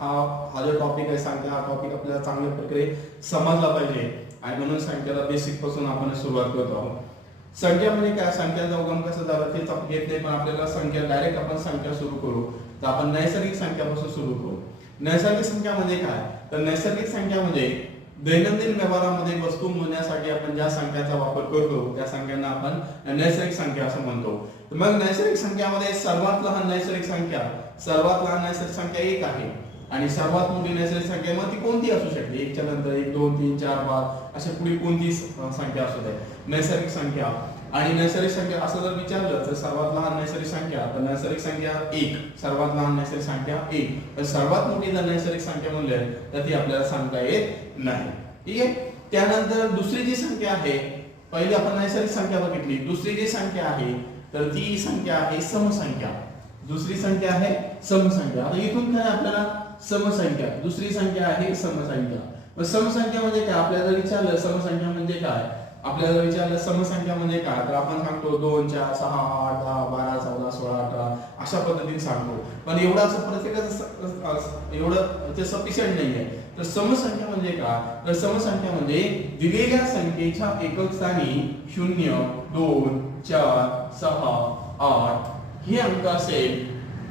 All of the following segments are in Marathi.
हा हा जो टॉपिक आहे संख्या, हा टॉपिक आपल्याला चांगल्या प्रकारे समजला पाहिजे आणि म्हणून संख्याला बेसिक पासून आपण सुरुवात करतो आहोत। संख्या म्हणजे काय, संख्याचा उगम कसा झाला तेच आपण घेत नाही, पण आपल्याला संख्या डायरेक्ट आपण संख्या सुरू करू तर आपण नैसर्गिक संख्यापासून सुरू करू। नैसर्गिक संख्या म्हणजे काय, तर नैसर्गिक संख्या म्हणजे दैनंदिन व्यवहारामध्ये वस्तू मोजण्यासाठी आपण ज्या संख्याचा वापर करतो त्या संख्यांना आपण नैसर्गिक संख्या असं म्हणतो। तर मग नैसर्गिक संख्यामध्ये सर्वात लहान नैसर्गिक संख्या एक आहे आणि सर्वात मोठी नैसर्गिक संख्या मग ती कोणती असू शकते, एकच्या नंतर 1 2 3 4 5 अशा पुढे कोणती संख्या असू दे नैसर्गिक संख्या। आणि नैसर्गिक संख्या असं जर विचारलं तर सर्वात लहान नैसर्गिक संख्या तर नैसर्गिक संख्या 1, सर्वात लहान नैसर्गिक संख्या 1, तर सर्वात मोठी जर नैसर्गिक संख्या म्हणले तर ती आपल्याला सांगता येत नाही। ठीक आहे, त्यानंतर दुसरी जी संख्या आहे, पहिली आपण नैसर्गिक संख्या बघितली, दुसरी जी संख्या आहे तर ती संख्या आहे समसंख्या। दुसरी संख्या आहे समसंख्या। आता इथून काय आपल्याला समसंख्या, दुसरी संख्या आहे समसंख्या। मग समसंख्या म्हणजे काय, आपल्याला विचारलं समसंख्या म्हणजे काय, आपल्याला विचारलं समसंख्या म्हणजे काय तर आपण सांगतो 2 4 6 8 10 12 14 16 18 अशा पद्धतीने सांगतो, पण एवढं असं प्रत्येकाचं एवढं ते सफिशियंट नाहीये। तर समसंख्या म्हणजे काय, तर समसंख्या म्हणजे दिलेल्या संख्येच्या एकक स्थानी 0 2 4 6 8 हे अंक असेल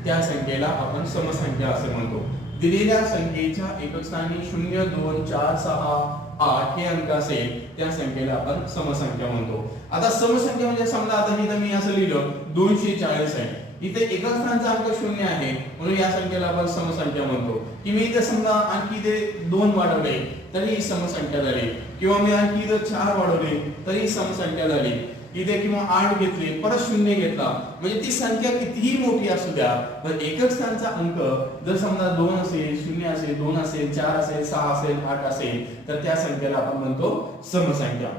त्या संख्येला आपण समसंख्या असे म्हणतो। दिलेल्या संख्येच्या एकक स्थानी 0 2 4 6 8 हे अंक असेल त्या संख्येला आपण समसंख्या म्हणतो। आता समसंख्या म्हणजे समजा आता इथं मी असं लिहिलं 240 आहे, इथे एकक स्थानचा अंक 0 आहे म्हणून या संख्येला आपण समसंख्या म्हणतो। की मी इथे समजा आणखी इथे 2 वाढवले तरी समसंख्या झाली, किंवा मी आणखी इथे 4 वाढवले तरी समसंख्या झाली, इथे किंवा 8 घेतले परत 0 घेतला, म्हणजे ती संख्या कितीही मोठी असू द्या पण एकक स्थानचा अंक जर समजा 2 असेल 0 असेल 2 असेल 4 असेल 6 असेल 8 असेल तर त्या संख्येला आपण म्हणतो समसंख्या।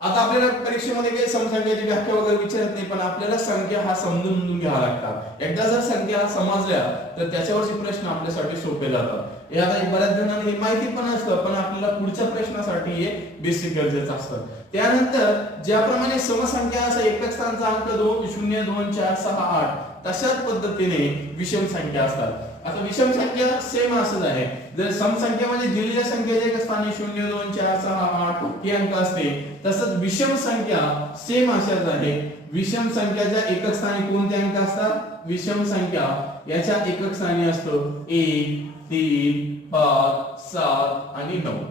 आता आपल्याला परीक्षेमध्ये काही समसंख्याची व्याख्या वगैरे विचारत नाही, पण आपल्याला संख्या हा समजून घ्यावा लागतात। एकदा जर संख्या समजल्या तर त्याच्यावरचे प्रश्न आपल्यासाठी सोपे जातात। याला बऱ्याच जणांना हे माहिती पण असतं, पण आपल्याला पुढच्या प्रश्नासाठी हे बेसिक गरजेचं असतं। त्यानंतर ज्याप्रमाणे समसंख्या असं एकक स्थानचा अंक 2 0 2 4 6 8 तशाच पद्धतीने विषम संख्या असतात। आता विषम संख्या सेम असंच आहे, जर समसंख्या म्हणजे दिलेल्या संख्येच्या एकक स्थानी 0 2 4 6 8 हे अंक असते, तसंच विषम संख्या सेम अशाच आहे। विषम संख्याच्या एकक स्थानी कोणते अंक असतात, विषम संख्या याच्या एकक स्थानी असतो 1 3 5 7 आणि 9।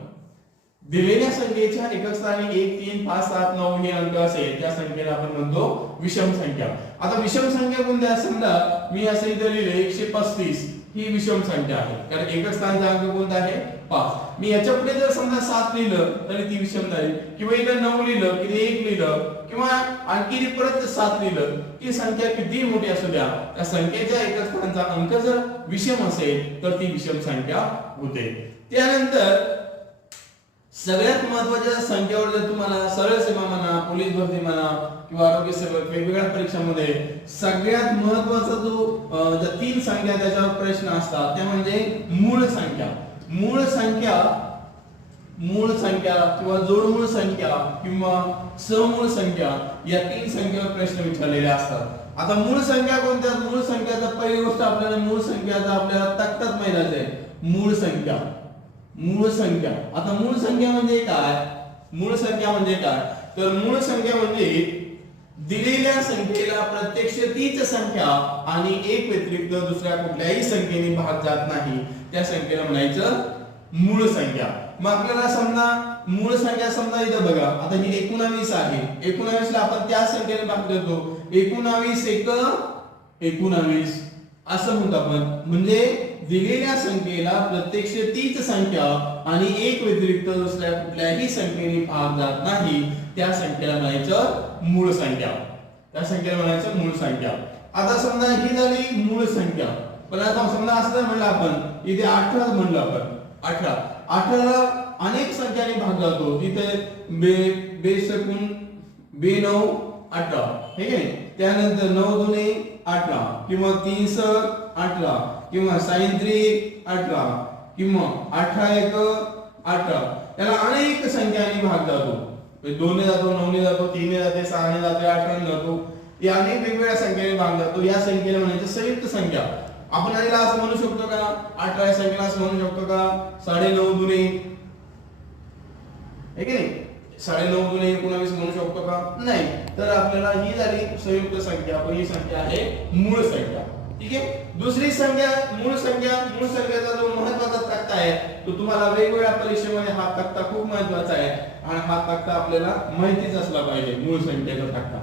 दिलेल्या संख्येच्या एकक स्थानी 1 3 5 7 9 हे अंक असेल त्या संख्येला आपण म्हणतो विषम संख्या। आता विषम संख्या कोणत्या, समजा मी असं इथे लिहिले 135 ही विषम संख्या आहे, कारण एकक स्थानचा अंक कोणता आहे 5। मी याच्या पुढे जर समजा 7 लिहिलं तरी ती विषम झाली, किंवा इथे 9 लिहिलं की 1 लिहिलं किंवा आणखी परत 7 लिहिलं, ती संख्या किती मोठी असू द्या त्या संख्येच्या एकक स्थानचा अंक जर विषम असेल तर ती विषम संख्या होते। त्यानंतर सगळ्यात महत्त्वाच्या संख्येवर जर तुम्हाला सरळ सीमा म्हणा, पोलीस भरती म्हणा किंवा आरोग्य सेवक वेगवेगळ्या परीक्षांमध्ये सगळ्यात महत्त्वाचा जो ज्या 3 संख्या त्याच्यावर प्रश्न असतात त्या म्हणजे मूळ संख्या। मूळ संख्या किंवा जोडमूळ संख्या किंवा समूळ संख्या या 3 संख्येवर प्रश्न विचारलेले असतात। आता मूळ संख्या कोणत्या, मूळ संख्याचा पहिली गोष्ट आपल्याला मूळ संख्याचा आपल्याला तक्त्यात माहिती आहे मूळ संख्या। मूळ संख्या, आता मूळ संख्या म्हणजे काय, मूळ संख्या म्हणजे काय तर मूळ संख्या म्हणजे दिलेल्या संख्येला प्रत्यक्ष तीच संख्या आणि एक व्यतिरिक्त दुसऱ्या कुठल्याही संख्येने भाग जात नाही त्या संख्येला म्हणायचं मूळ संख्या। मग आपल्याला समजा मूळ संख्या समजा इथं बघा, आता ही 19 आहे, 19 ला आपण त्या संख्येने भाग देतो, 19 एक 19 असं म्हणतो आपण, म्हणजे दिलेल्या संख्येला प्रत्यक्ष तीच संख्या आणि एक व्यतिरिक्त दुसऱ्या कुठल्याही संख्येने भाग जात नाही त्या संख्येला म्हणायचं मूळ संख्या, त्या संख्येला म्हणायचं मूळ संख्या। आता समजा ही झाली मूळ संख्या, पण आता समजा असं म्हणलं आपण इथे 18 म्हणलं आपण 18 ला अनेक संख्यांनी भाग जातो, इथे बेसकून 9 18 ठीक आहे, त्यानंतर 9 दुने 18 किंवा 3 18 किंवा 3 18 किंवा 18 18 याला अनेक संख्यांनी भाग जातो, 2 ने जातो 9 ने जातो 3 ने जाते 6 ने जाते 8 ने जातो, या अनेक वेगवेगळ्या संख्येने भाग जातो, या संख्येला म्हणायचं संयुक्त संख्या। आपण याला असं म्हणू शकतो का 18 या संख्येला असं म्हणू शकतो का 9.5 दुने आहे की नाही 9.5 दुने 19 म्हणू शकतो का नाही. तर आपल्याला ही झाली संयुक्त संख्या, पण ही संख्या आहे मूळ संख्या. ठीक आहे. दुसरी संख्या मूळ संख्येचा जो महत्त्वाचा तक्ता आहे तो तुम्हाला वेगवेगळ्या परीक्षेमध्ये हा तक्ता खूप महत्त्वाचा आहे आणि हा तक्ता आपल्याला माहितीच असला पाहिजे. मूळ संख्येचा तक्ता,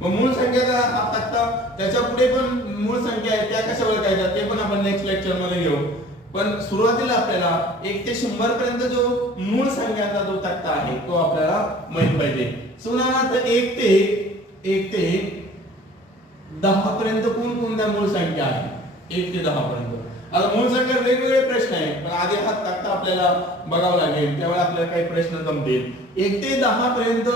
मग मूळ संख्येचा हा तक्ता त्याच्या पुढे पण मूळ संख्या आहे त्या कशा ओळखायच्या ते पण आपण नेक्स्ट लेक्चर मध्ये घेऊ. पण सुरुवातीला आपल्याला 1 ते 100 पर्यंत जो मूळ संख्याचा जो तक्ता आहे तो आपल्याला माहित पाहिजे. उदाहरणार्थ 1 ते 10 पर्यंत कोणत्या मूळ संख्या आहेत 1 ते 10 पर्यंत. आता मूळ संख्या वेगवेगळे प्रश्न आहेत, पण आधी हा तक्ता आपल्याला बघावा लागेल, त्यामुळे आपल्याला काही प्रश्न जमतील. 1 ते 10 पर्यंत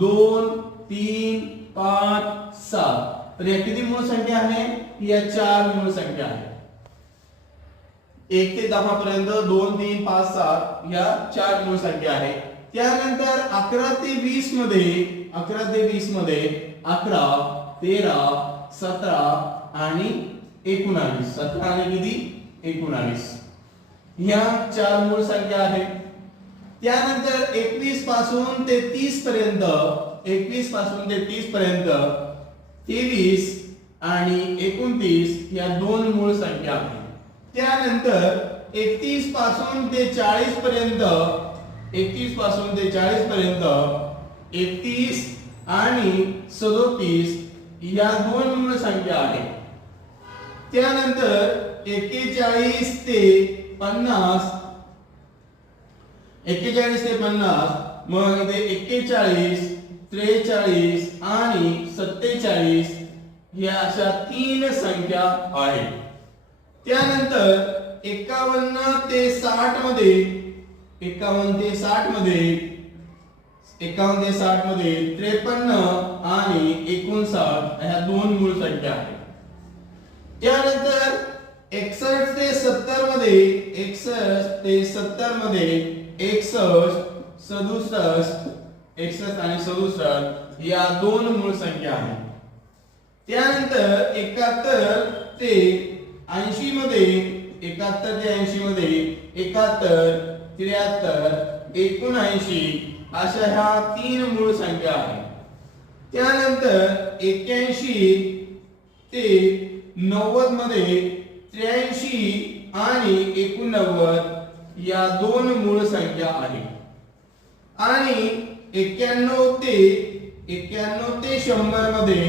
2 3 5 7, तर या किती मूळ संख्या आहे? या 4 मूळ संख्या आहेत. 1 ते 10 पर्यंत 2 3 5 7 या 4 मूळ संख्या आहेत. त्यानंतर 11 ते 20 मध्ये 11 13 17 आणि 19, 17 आणि किती 19 या 4 मूळ संख्या आहेत. त्यानंतर 21 पासून ते 30 पर्यंत 23 आणि 29 या 2 मूळ संख्या आहेत. त्यानंतर 31 पासून ते 40 पर्यंत 31 आणि 37 या 2 मूळ संख्या आहेत. त्यानंतर 41 ते 50 मग इथे 41 43 आणि 47 या अशा 3 संख्या आहेत. त्यानंतर 51 ते 60 मध्ये 53 आणि 59 ह्या 2 मूळ संख्या आहेत. त्यानंतर 61 ते 70 मध्ये 61 आणि 67 या 2 मूळ संख्या आहेत. त्यानंतर 71 ते 80 मध्ये 71 73 79 अशा ह्या 3 मूळ संख्या आहेत. त्यानंतर 81 ते 90 मध्ये 83 आणि 89 या 2 मूळ संख्या आहेत. आणि 91 ते 100 मध्ये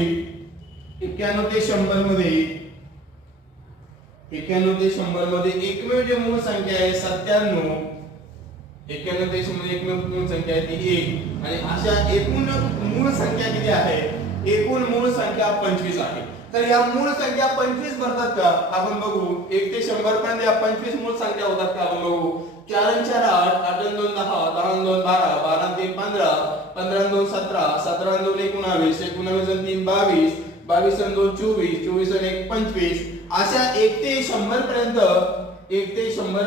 91 मध्ये एकमेव जे मूळ संख्या आहे 97. 91 ते 100 एकमेव मूळ संख्या आहे ती 1. आणि अशा एकूण मूळ संख्या किती आहे? एकूण मूळ संख्या 25 आहे. तर या मूळ संख्या 25 भरतात का आपण बघू. 1 ते 100 पर्यंत या 25 मूळ संख्या होतात का आपण बघू. 4 आणि 4 8, 8 आणि 2 10, 10 आणि 2 12, 12 आणि 3 15, 15 आणि 2 17, 17 आणि 2 19, 19 आणि 3 22, 22 आणि 2 24, 24 आणि 1 25 अशा 1 ते 100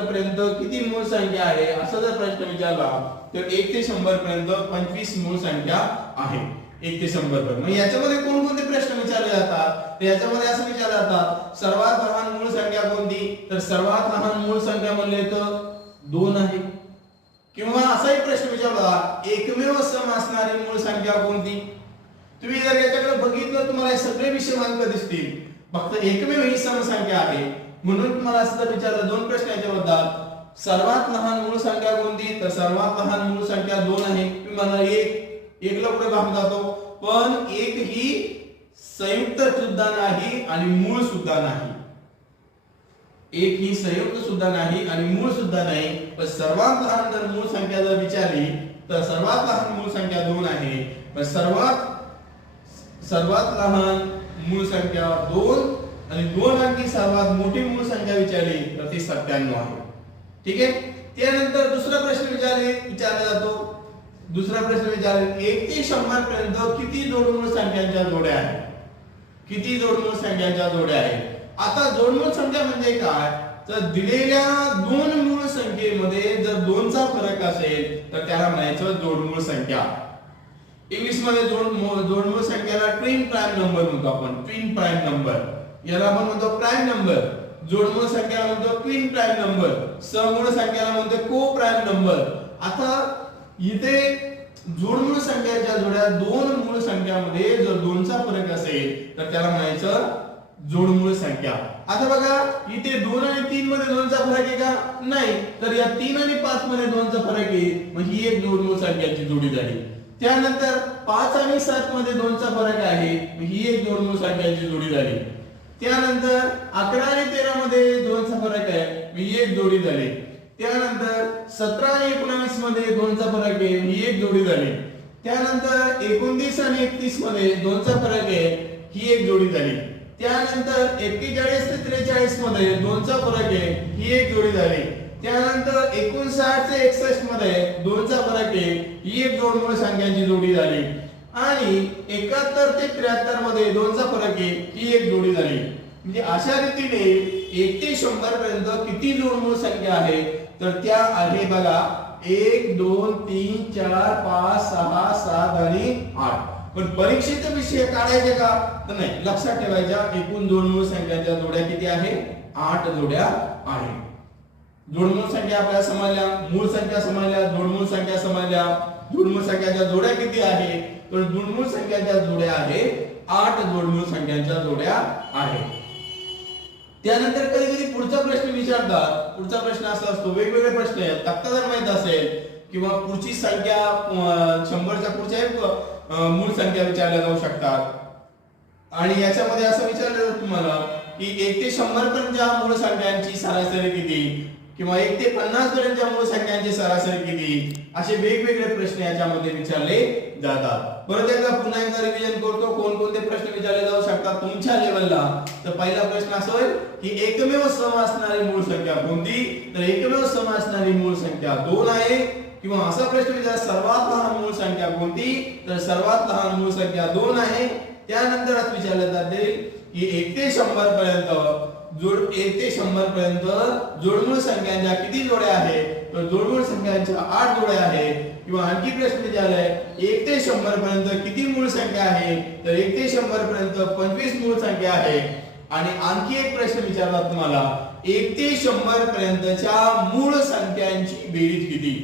पर्यंत किती मूळ संख्या आहे असा जर प्रश्न विचारला तर 1 ते 100 पर्यंत 25 मूळ संख्या आहे. 1 ते 100 पर्यंत. मग याच्यामध्ये कोणकोणते प्रश्न विचारले जातात? तर याच्यामध्ये असं विचारले जातात सर्वात लहान मूळ संख्या कोणती? तर सर्वात लहान मूळ संख्या म्हणले तर 2 आहे. किंवा असाही प्रश्न विचारला एकमेव सम असणारी मूळ संख्या कोणती? तुम्ही जर याच्याकडे बघितलं तुम्हाला हे सगळे विषय मार्क दिसतील. फक्त एकमेव ही सम संख्या आहे म्हणून तुम्हाला असं विचारलं 2 प्रश्न याच्याबद्दल. सर्वात लहान मूळ संख्या कोणती? तर सर्वात लहान मूळ संख्या 2 आहे. तुम्ही म्हणाल 1 ला पुढे भाग जातो, पण 1 ही संयुक्त सुद्धा नाही आणि मूळ सुद्धा नाही. 1 ही संयुक्त सुद्धा नाही आणि मूळ सुद्धा नाही. पण सर्वात लहान जर मूळ संख्या जर विचारली तर सर्वात लहान मूळ संख्या 2 आहे. पण सर्वात लहान मूळ संख्या 2 आणि 2 अंकी सर्वात मोठी मूळ संख्या विचारली तर ती 97 आहे. ठीक आहे. त्यानंतर दुसरा प्रश्न विचारला जातो. दुसरा प्रश्न विचारला 1 ते 100 पर्यंत किती जोडमूळ संख्यांच्या जोड्या आहेत? किती जोडमूळ संख्यांच्या जोड्या आहेत? आता जोडमूळ संख्या म्हणजे काय? तर दिलेल्या 2 मूळ संख्येमध्ये जर 2 चा फरक असेल तर त्याला म्हणायचं जोडमूळ संख्या. इंग्लिश मध्ये जोडमूळ संख्याला ट्विन प्राइम नंबर म्हणतो आपण. ट्विन प्राइम नंबर याला आपण म्हणतो प्राइम नंबर. जोडमूळ संख्याला म्हणतो ट्विन प्राइम नंबर, समूळ संख्याला म्हणतो को प्राइम नंबर. आता इथे जोडमूळ संख्याच्या जोड्या दोन मूळ संख्यामध्ये जर दोनचा फरक असेल तर त्याला म्हणायचं जोडमूळ संख्या. आता बघा इथे 2 आणि 3 मध्ये 2 चा फरक आहे का? नाही. तर या 3 आणि 5 मध्ये 2 चा फरक आहे, मग ही एक जोडमूळ संख्याची जोडी झाली. त्यानंतर 5 आणि 7 मध्ये 2 चा फरक आहे, मग ही एक जोडमूळ संख्याची जोडी झाली. त्यानंतर 11 आणि 13 मध्ये 2 चा फरक आहे, मग ही एक जोडी झाली. त्यानंतर 17 आणि 19 मध्ये 2 चा फरक आहे, ही एक जोडी झाली. त्यानंतर 29 आणि 31 मध्ये 2 चा फरक आहे, ही एक जोडी झाली. त्यानंतर 41 ते 43 मध्ये 2 चा फरक आहे, ही एक जोडी झाली. त्यानंतर 59 ते 61 मध्ये 2 चा फरक आहे, ही एक जोडमूळ संख्यांची जोडी झाली. आणि 71 ते 73 मध्ये 2 चा फरक आहे, ही एक जोडी झाली. म्हणजे अशा रीतीने 1 ते 100 पर्यंत किती जोडमूळ संख्या आहे तर त्या आहे बघा 1 2 3 4 5 6 7 आणि 8. पण परीक्षेचा विषय काढायचे का तर नाही, लक्षात ठेवायच्या एकूण जोडमूळ संख्याच्या जोड्या किती आहे? 8 जोड्या आहे. जोडमूळ संख्या आपल्याला समजल्या, मूळ संख्या समजल्या, जोडमूळ संख्या समजल्या. जोडमूळ संख्याच्या जोड्या किती आहे तर जोडमूळ संख्याच्या जोड्या आहे 8 जोडमूळ संख्यांच्या जोड्या आहे. त्यानंतर कधी कधी पुढचा प्रश्न विचारतात. पुढचा प्रश्न असा असतो, वेगवेगळे प्रश्न आहेत, तक्ता जर माहित असेल किंवा पुढची संख्या 100च्या पुढच्या मूळ संख्या विचारल्या जाऊ शकतात. आणि याच्यामध्ये असं विचारलं जातं तुम्हाला की 1 ते 100 पर्यंतच्या मूळ संख्यांची सरासरी किती किंवा 1 ते 50 पर्यंतच्या मूळ संख्यांची सरासरी किती, असे वेगवेगळे प्रश्न याच्यामध्ये विचारले जातात. परत एकदा पुन्हा एकदा रिव्हिजन करतो कोणकोणते प्रश्न विचारले जाऊ शकतात तुमच्या लेवलला. तर पहिला प्रश्न असा होईल की एकमेव सम असणारी मूळ संख्या कोणती, तर एकमेव सम असणारी मूळ संख्या 2 आहे. किंवा असा प्रश्न विचारला सर्वात लहान मूळ संख्या कोणती, तर सर्वात लहान मूळ संख्या 2 आहे. त्यानंतर विचारले जाते की 1 ते 100 पर्यंत 1 ते 100 पर्यंत जोडमूळ संख्यांच्या किती जोड्या आहेत, तर जोडमूळ संख्यांच्या 8 जोड्या आहेत. किंवा आणखी प्रश्न विचारलाय 1 ते 100 पर्यंत किती मूळ संख्या आहे, तर 1 ते 100 पर्यंत 25 मूळ संख्या आहे. आणि आणखी एक प्रश्न विचारला तुम्हाला 1 ते 100 पर्यंतच्या मूळ संख्यांची बेरीज किती.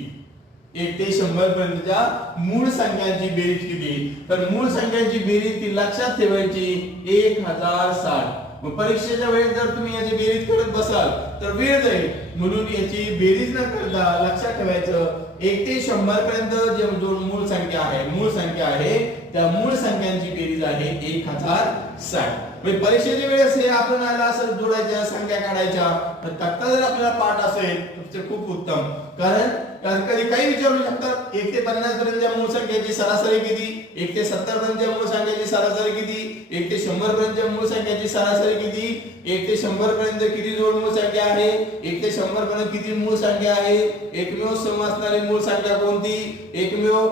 1 ते 100 पर्यंतच्या मूळ संख्यांची बेरीज किती, तर मूळ संख्यांची बेरीज ती लक्षात ठेवायची 1060. मग परीक्षेच्या वेळेस जर तुम्ही याची बेरीज करत बसाल तर वेळ जाईल, म्हणून याची बेरीज न करता लक्षात ठेवायचं 1 ते 100 पर्यंत जे मूळ संख्या आहे त्या मूळ संख्यांची बेरीज आहे 1060. म्हणजे परीक्षेच्या वेळेस हे आपण असं जोडायच्या संख्या काढायच्या, तर तक्ता जर आपल्याला पाठ असेल तर खूप उत्तम. कारण कधी काही विचारू शकतात 1 ते 50 पर्यंतच्या मूळ संख्येची सरासरी किती, 1 ते 70 पर्यंतच्या मूळ संख्येची सरासरी किती, 1 ते 100 पर्यंतच्या मूळ संख्येची सरासरी किती, 1 ते 100 पर्यंत किती जोड मूळ संख्या आहे, 1 ते 100 पर्यंत किती मूळ संख्या आहे, एकमेव सम असणारी मूळ संख्या कोणती, एकमेव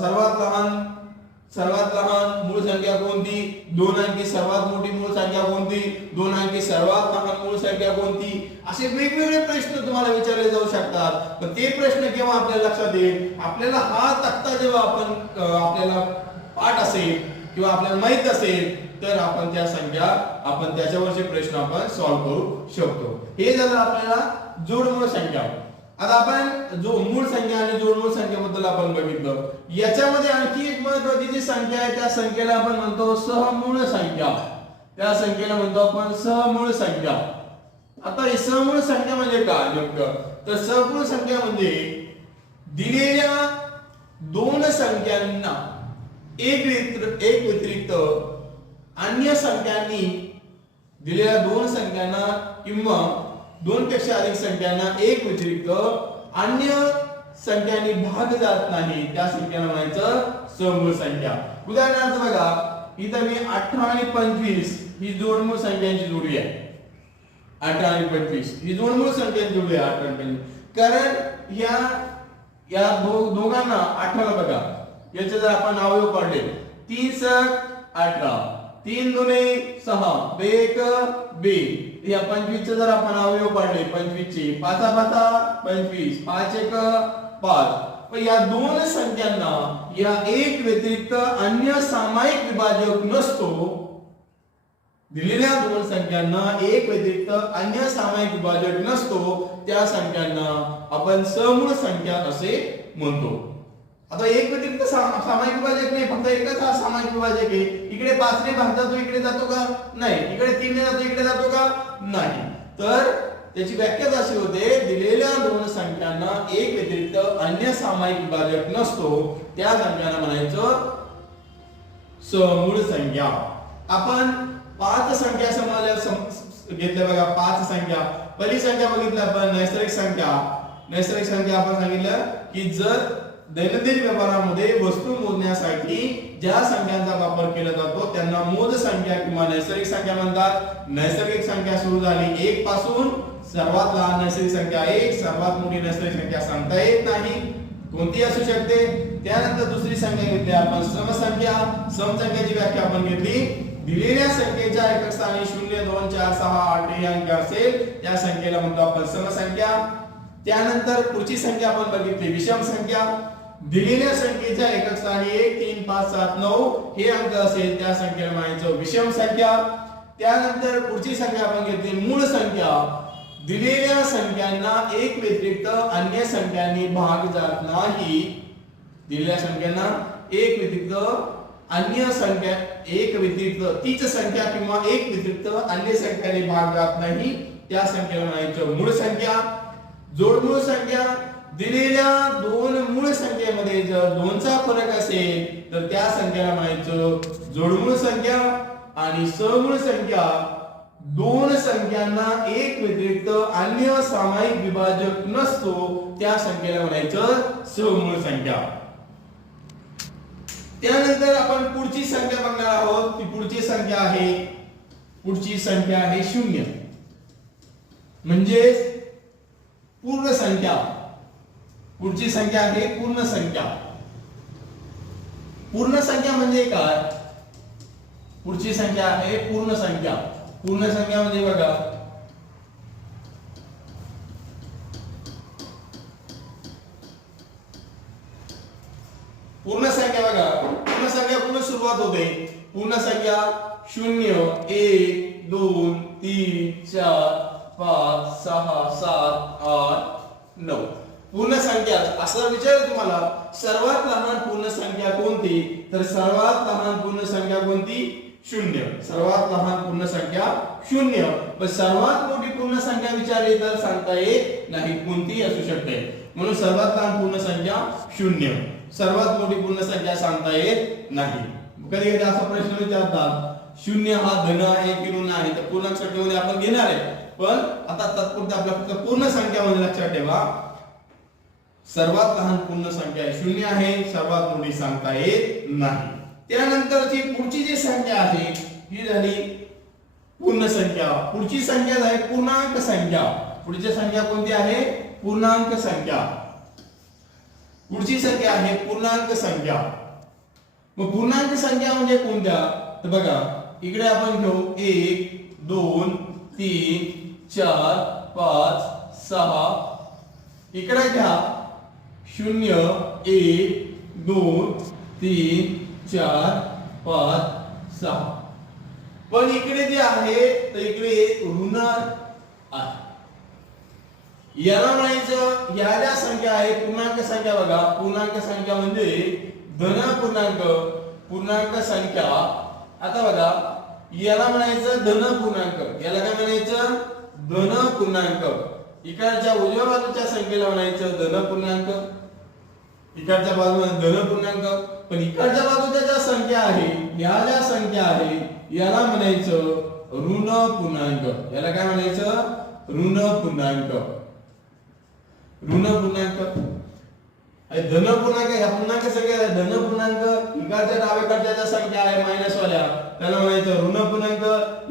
सर्वात लहान मूळ संख्या कोणती, 2 अंकी सर्वात मोठी मूळ संख्या कोणती, 2 अंकी सर्वात लहान मूळ संख्या कोणती, असे वेगवेगळे प्रश्न तुम्हाला विचारले जाऊ शकतात. पण ते प्रश्न केव्हा आपल्या लक्षात येईल, आपल्याला हा तक्ता जेव्हा आपल्याला पाठ असेल किंवा आपल्याला माहित असेल तर आपण त्या संख्या त्याच्यावरचे प्रश्न आपण सॉल्व्ह करू शकतो. हे झालं आपल्याला जोडमूळ संख्या. आता आपण जो मूळ संख्या आणि जोडमूळ संख्येबद्दल आपण बघितलं. याच्यामध्ये आणखी एक महत्त्वाची जी संख्या आहे त्या संख्येला आपण म्हणतो सहमूळ संख्या. त्या संख्येला म्हणतो आपण सहमूळ संख्या. आता ही सहमूळ संख्या म्हणजे काय नेमकं, तर सहमूळ संख्या म्हणजे दिलेल्या दोन संख्यांना एक व्यतिरिक्त अन्य संख्यांनी दिलेल्या दोन संख्यांना किंवा 2 पेक्षा अधिक संख्यांना एक व्यतिरिक्त अन्य संख्यांनी भाग जात नाही त्या संख्येला म्हणायचं सहमूळ संख्या. उदाहरणार्थ बघा इथं मी 18 आणि 25 ही जोडमूळ संख्यांची जोडी आहे. 18 आणि 25 ही जोडमूळ संख्यांची जोडी आहे 18 आणि 25. कारण या दोघांना 18 बघा याचे जर आपण अवयव काढले 3 * 18 3 दुने 6 बेक बे. या 25 चे जर आपण अवयव काढले 25 चे 5 5 25 5 1 5. पण या दोन संख्यांना या एक व्यतिरिक्त अन्य सामायिक विभाजक नसतो. दिलेल्या दोन संख्यांना एक व्यतिरिक्त अन्य सामायिक विभाजक नसतो त्या संख्यांना आपण समूळ संख्या असे म्हणतो. आता एक व्यतिरिक्त सामायिक विभाजक नाही, फक्त एकच हा सामायिक विभाजक आहे. इकडे 5 ने भाग जातो, इकडे जातो का? नाही. इकडे 3 ने जातो, इकडे जातो का? नाही. तर त्याची व्याख्या अशी होते, दिलेल्या दोन संख्यांना एक व्यतिरिक्त अन्य सामायिक विभाजक नसतो त्या संख्यांना म्हणायचं समूळ संख्या. आपण 5 संख्या घेतल्या बघा. 5 संख्या. पहिली संख्या बघितली आपण नैसर्गिक संख्या. नैसर्गिक संख्या आपण सांगितलं की जर दैनंदिन व्यवहारामध्ये वस्तू मोजण्यासाठी ज्या संख्यांचा वापर केला जातो त्यांना मोज संख्या किंवा नैसर्गिक संख्या म्हणतात. नैसर्गिक संख्या सुरू झाली 1 पासून. सर्वात लहान नैसर्गिक संख्या 1, सर्वात मोठी नैसर्गिक संख्या सांगता येत नाही, कोणती असू शकते. त्यानंतर दुसरी संख्या घेतली आपण समसंख्या. समसंख्येची व्याख्या आपण घेतली, दिलेल्या संख्येच्या एकक स्थानी 0, 2, 4, 6, 8 हे अंक असेल त्या संख्येला म्हणतो आपण समसंख्या. त्यानंतर पुढची संख्या आपण बघितली विषम संख्या. दिलेल्या संख्येच्या एकक स्थानी 1, 3, 5, 7, 9 हे अंक असेल त्या संख्येला म्हणायचं विषम संख्या. त्यानंतर पुढची संख्या आपण घेतली मूळ संख्या. दिलेल्या संख्यांना एक व्यतिरिक्त अन्य संख्यांनी भाग जात नाही. दिलेल्या संख्यांना एक व्यतिरिक्त अन्य संख्या एक व्यतिरिक्त तीच संख्या किंवा एक व्यतिरिक्त अन्य संख्यांनी भाग जात नाही त्या संख्येला म्हणायचं मूळ संख्या. जोडमूळ संख्या. दिलेल्या दोन मूळ संख्येमध्ये जर 2चा फरक असेल तर त्या संख्येला म्हणायचं जोडमूळ संख्या. आणि समूळ संख्या, दोन संख्यांना एक व्यतिरिक्त अन्य सामायिक विभाजक नसतो त्या संख्येला म्हणायचं समूळ संख्या. त्यानंतर आपण पुढची संख्या बघणार आहोत. ती पुढची संख्या आहे 0 म्हणजे पूर्ण संख्या. पुढची संख्या आहे पूर्ण संख्या. पूर्ण संख्या म्हणजे काय? पुढची संख्या आहे पूर्ण संख्या. पूर्ण संख्या म्हणजे बघा पूर्ण संख्या बघा. पूर्ण संख्या पुन्हा सुरुवात होते. पूर्ण संख्या 0, 1, 2, 3, 4, 5, 6, 7, 8, 9 पूर्ण संख्या. असं विचारलं तुम्हाला सर्वात लहान पूर्ण संख्या कोणती, तर सर्वात लहान पूर्ण संख्या कोणती? 0. सर्वात लहान पूर्ण संख्या 0. पण सर्वात मोठी पूर्ण संख्या विचारली तर सांगता येत नाही, कोणतीही असू शकते. म्हणून सर्वात लहान पूर्ण संख्या 0. सर्वात मोठी पूर्ण संख्या सांगता येत नाही. कधी कधी असा प्रश्न विचारतात 0 हा धन आहे की ऋण आहे, तर पूर्णांक संख्येमध्ये आपण घेणार आहे. पण आता तात्पुरते आपल्या फक्त पूर्ण संख्या मध्ये लक्षात ठेवा सर्वात लहान पूर्ण संख्या 0 आहे, सर्वात मोठी सांगता येत नाही. त्यानंतरची पुढची जी संख्या आहे ही झाली पूर्ण संख्या. पुढची संख्या आहे पूर्णांक संख्या. पुढची संख्या कोणती आहे? पूर्णांक संख्या. पुढची संख्या आहे पूर्णांक संख्या. मग पूर्णांक संख्या म्हणजे कोणत्या? तर बघा इकडे आपण घेऊ 1, 2, 3, 4, 5, 6. इकडे घ्या 0, 1, 2, 3, 4, 5, 6. पण इकडे जे आहे तर इकडे ऋण आहे. याला म्हणायचं या ज्या संख्या आहे पूर्णांक संख्या. बघा पूर्णांक संख्या म्हणजे धन पूर्णांक. पूर्णांक संख्या. आता बघा याला म्हणायचं धन पूर्णांक. याला काय म्हणायचं? धन पूर्णांक. इकडच्या उजव्या बाजूच्या संख्येला म्हणायचं धन पूर्णांक. इकडच्या बाजूला धन पूर्णांक. पण इकडच्या बाजूच्या ज्या संख्या आहे या ज्या संख्या आहे याला म्हणायचं ऋण पूर्णांक. याला काय म्हणायचं? ऋण पूर्णांक. ऋण पूर्णांक. धन पूर्णांक ह्या पूर्णांक संख्या धन पूर्णांक. इकडच्या डावीकडच्या ज्या संख्या आहे मायनस वाल्या त्याला म्हणायचं ऋण पूर्णांक.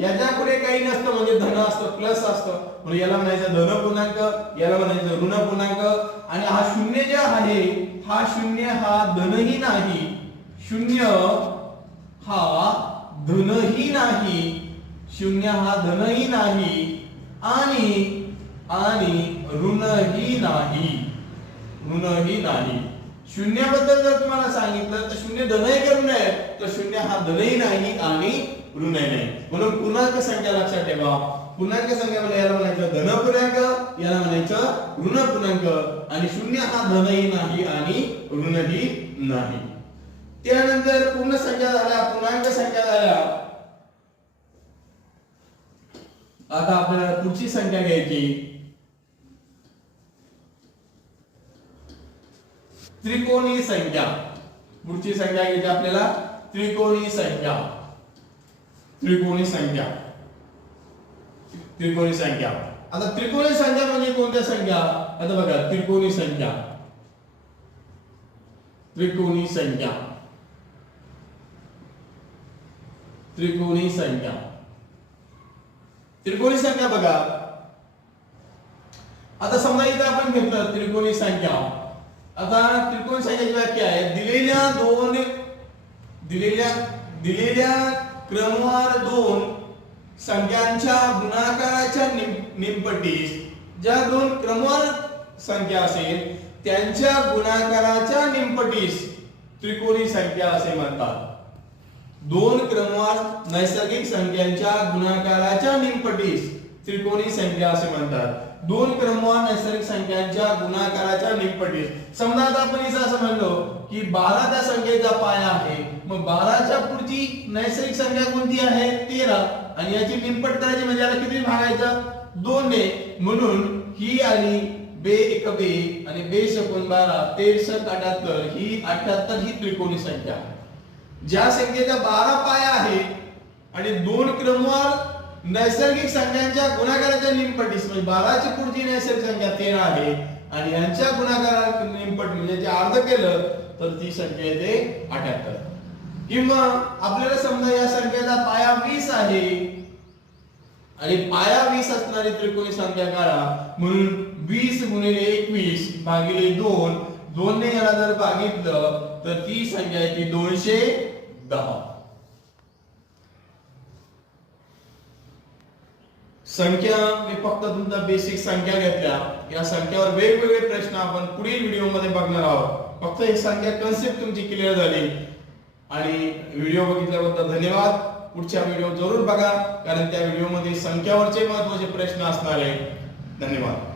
याच्या पुढे काही नसतं म्हणजे धन असतं प्लस असतं म्हणून याला म्हणायचं धन पूर्णांक. याला म्हणायचं ऋण पूर्णांक. आणि हा 0 जे आहे हा 0 हा धनही नाही. 0 हा धनही नाही. 0 हा धनही नाही आणि ऋणही नाही. ऋणही नाही. 0 बद्दल जर तुम्हाला सांगितलं तर 0 धन आहे की ऋण आहे, तर 0 हा धनही नाही आणि ऋण नाही. म्हणून पूर्णांक संख्या लक्षात ठेवा. पूर्णांक संख्या म्हणजे याला म्हणायचं धन पूर्णांक, याला म्हणायचं ऋण पूर्णांक. आणि शून्य हा धनही नाही आणि ऋणही नाही. त्यानंतर पूर्ण संख्या झाल्या, पूर्णांक संख्या झाल्या. आता आपल्याला पुढची संख्या घ्यायची त्रिकोणी संख्या. पुढची संख्या घ्यायची आपल्याला त्रिकोणी संख्या. त्रिकोणी संख्या, त्रिकोणी संख्या. आता त्रिकोणी संख्या म्हणजे कोणत्या संख्या? आता बघा त्रिकोणी संख्या, त्रिकोणी संख्या, त्रिकोणी संख्या. त्रिकोणी संख्या बघा. आता समजा इथे आपण घेतलं त्रिकोणी संख्या. आता त्रिकोणी संख्याची व्याख्या आहे दिलेल्या क्रमवार दोन संख्यांच्या गुणाकाराच्या निमपटीस, ज्या दोन क्रमवार संख्या असेल त्यांच्या गुणाकाराच्या निमपटीस त्रिकोणी संख्या असे म्हणतात. दोन क्रमवार नैसर्गिक संख्यांच्या गुणाकाराच्या निमपटीस त्रिकोणी संख्या असे म्हणतात. दोन क्रमवार नैसर्गिक संख्यांच्या गुणाकाराच्या निमपटीस. समजा आता आपण इथं असं म्हणलो की 12 त्या संख्येचा पाया आहे, मग 12च्या पुढची नैसर्गिक संख्या कोणती आहे? 13. आणि याची निमपट करायची म्हणजे याला किती भागायचं? 2 ने. म्हणून ही आली बे एक बे आणि बे शकून 12 13 78. ही 78 ही त्रिकोणी संख्या. ज्या संख्येचा 12 पाया आहे आणि दोन क्रमवार नैसर्गिक संख्यांच्या गुणाकाराच्या निमपटीस, म्हणजे 12ची पुढची नैसर्गिक संख्या 13 आहे आणि यांच्या गुणाकाराच्या निमपट म्हणजे जे अर्ध केलं तर ती संख्या येते 78. किंवा आपल्याला समजा या संख्येचा पाया 20 आहे आणि पाया 20 असणारी त्रिकोणी संख्या काढा. म्हणून 20 गुणिले 21 भागिले 2. 2 ने याला जर भागितलं तर ती संख्या येते 210. संख्या मी फक्त तुमचा बेसिक संख्या घेतल्या. या संख्यावर वेगवेगळे प्रश्न आपण पुढील व्हिडिओ मध्ये बघणार आहोत. फक्त ही संख्या कन्सेप्ट तुमची क्लिअर झाली. आणि व्हिडिओ बघितल्याबद्दल धन्यवाद. पुढच्या व्हिडिओ जरूर बघा, कारण त्या व्हिडिओ मध्ये संख्यावरचे महत्त्वाचे प्रश्न असणार आहे. धन्यवाद.